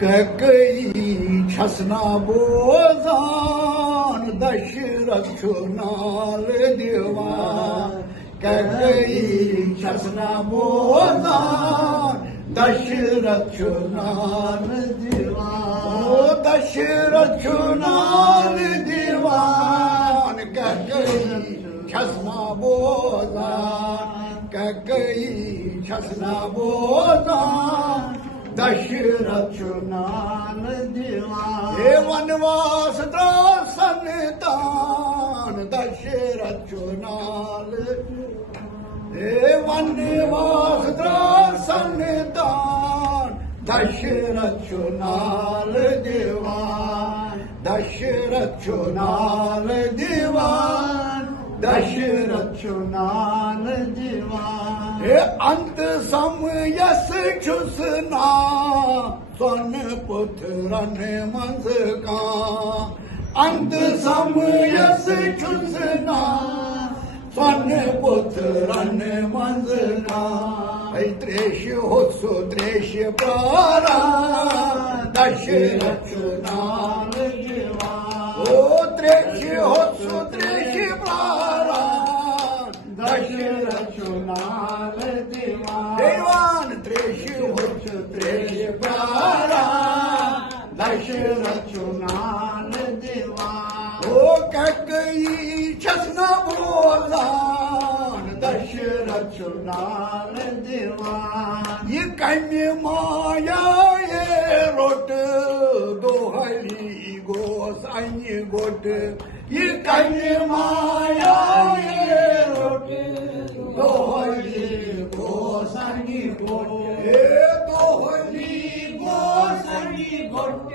कैकई छसना बोजान दशरथ नाल दीवान कैकई छसना बोजान दशरथ नाल दीवान ओ दशरथ नाल दीवान कैकई छसना बोजान कैकई छसना बोजान दशरथ नाल दीवान हे वनवास दासन दान दशरथ नाल हे वनवास दासन दान दशरथ नाल दीवान दशरथ नाल दीवान दशरथ नाल दीवान हे अंत समयस छुसना सन पुत्रन मंज का अंत समयस छुसना सन पुत्रन मंज का त्रेश होत्सो त्रेश प्रारा दशरथ नाल दीवान ओ त्रेश होत्सो त्रेश प्रारा दशरथ नाल दीवान देवान त्रेश होत्सो त्रेश प्रारा दशरथ नाल दीवान ओ कैकई छसना बोजान दशरथ नाल दीवान ये कन्या माया ये रोट दोहली गोसाई गोट ये कन्या माया ये रोट दोहली गोसाई गोट ये दोहली गोसाई गोट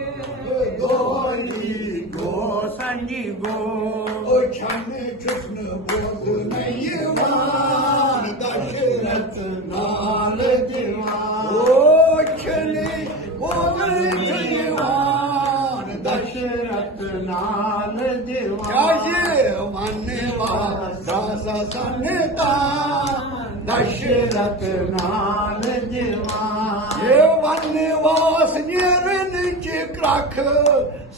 दोहली गोसाई गोट ओ छन छुसन बोध नहीं मान दशरथ नाल दीवान ओ छने बोध दीवान दशरथ नाल दीवान वनवास सनता दशरथ नाल दीवान ये वनवास निरन चिक्रख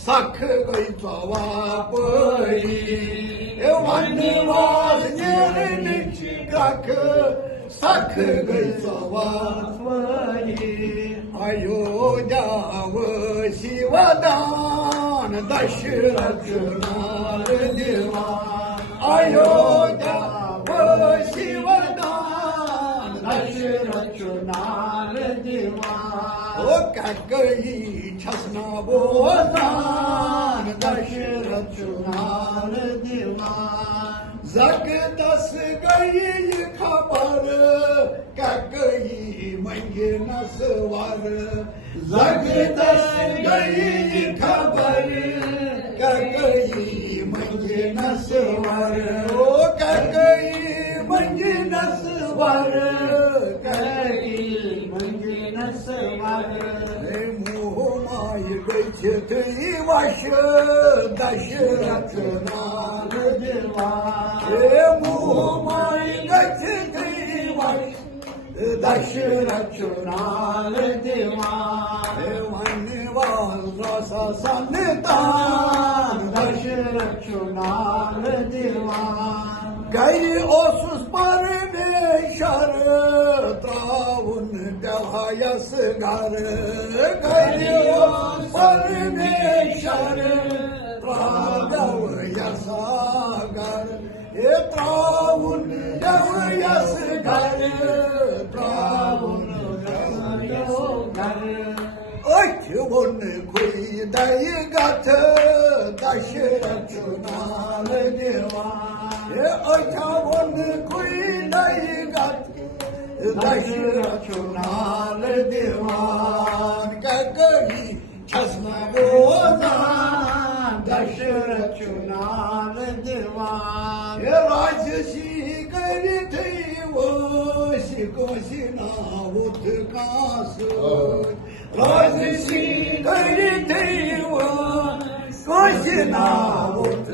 सख गई वापरी ये वनवास निरन चिक्रख सख गई वापरी अयोध्या शिवदान दशरथ नाल दीवान अयोध्या शिवदान दशरथ नाल दीवान ओ कैकई छसना बोजान दशरथ नाल दीवान जगदस गई खबर कैकई मंगे नसवर जगदस गई खबर कैकई मंगे नसवर ओ कैकई मंगे नसवर कैकई मंगे नसवर हे मोह माय गई वश दशरथ नाल दीवान हे मोह माय गई वश दशरथ नाल दीवान हे वनवास सनतान दशरथ नाल दीवान गई ओसुस परमेश्वर त्राउन गवायस घर गई ओसुस परमेश्वर त्रावयस घर हे त्राउन गवायस घर त्राउन गवायस घर अचवन खुई दई गथ दशरथ नाल दीवान हे अचवन खुई दई गथ दशरथ नाल दीवान कैकई छसना बोजान दशरथ नाल दीवान हे राजसी करी थी वो शिकोशी नावत कास राजसी करी थी वो कोशी नावत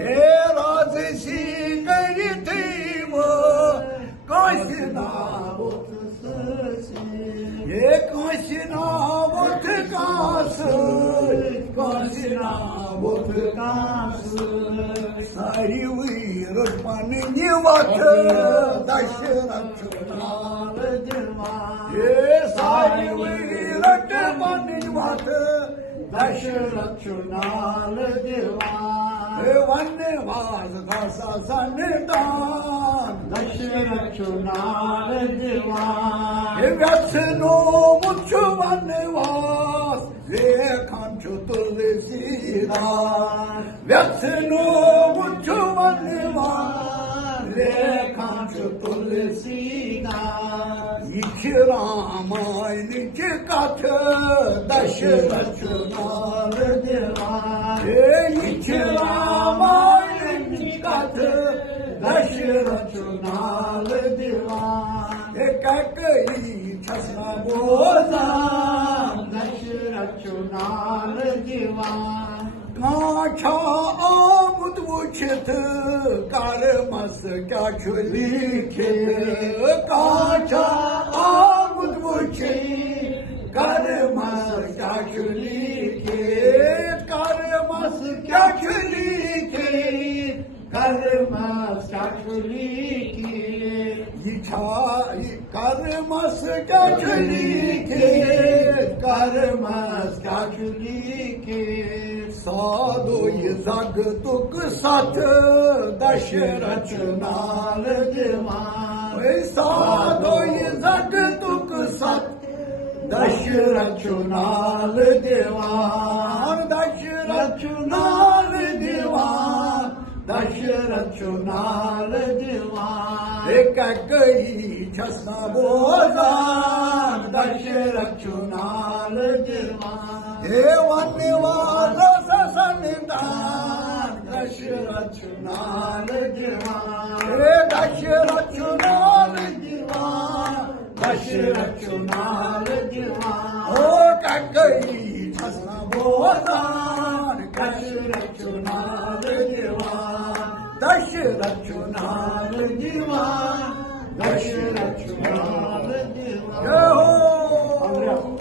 हे राजसी करी थी वो कोशी नावत एक काशीनावत कास काशीनावत कास सारी वीर पण निवात दशरथ नाल देवा हे सारी वीर पण निवात दशरथ नाल देवा हे वनवास दासा सन्निधान दशरथ नाल देवा हे व्यसनो मुच्छ वनवास लेखांचु तुलसीदास व्यसनो मुच्छ वनवास लेखांचु तुलसीदास इच रामायणिच कथ दशरथ नाल देवा हे इच रामायणिच कथ दशरथ नाल देवा हे कैकई छसना बोला दशरथ नाल देवा काछा आमुद उचित कर्मस क्या लिखित काछा आमुद उचित कर्मस क्या लिखित कर्मस क्या लिखित कर्मस क्या लिखित इच्छा कर्मस क्या लिखित कर्मस क्या लिखित साधु जग तुक सत दशरथ नाल देवा साधु जग तुक सत दशरथ नाल देवा दशरथ नाल देवा दशरथ नाल देवा एक गई छसना बोला दशरथ नाल देवा हे वनवास सन्निधान दशरथ नाल देवा हे दशरथ नाल देवा दशरथ नाल देवा ओ कैकई छसना बोला दशरथ नाल देवा दशरथ नाल देवा दशरथ नाल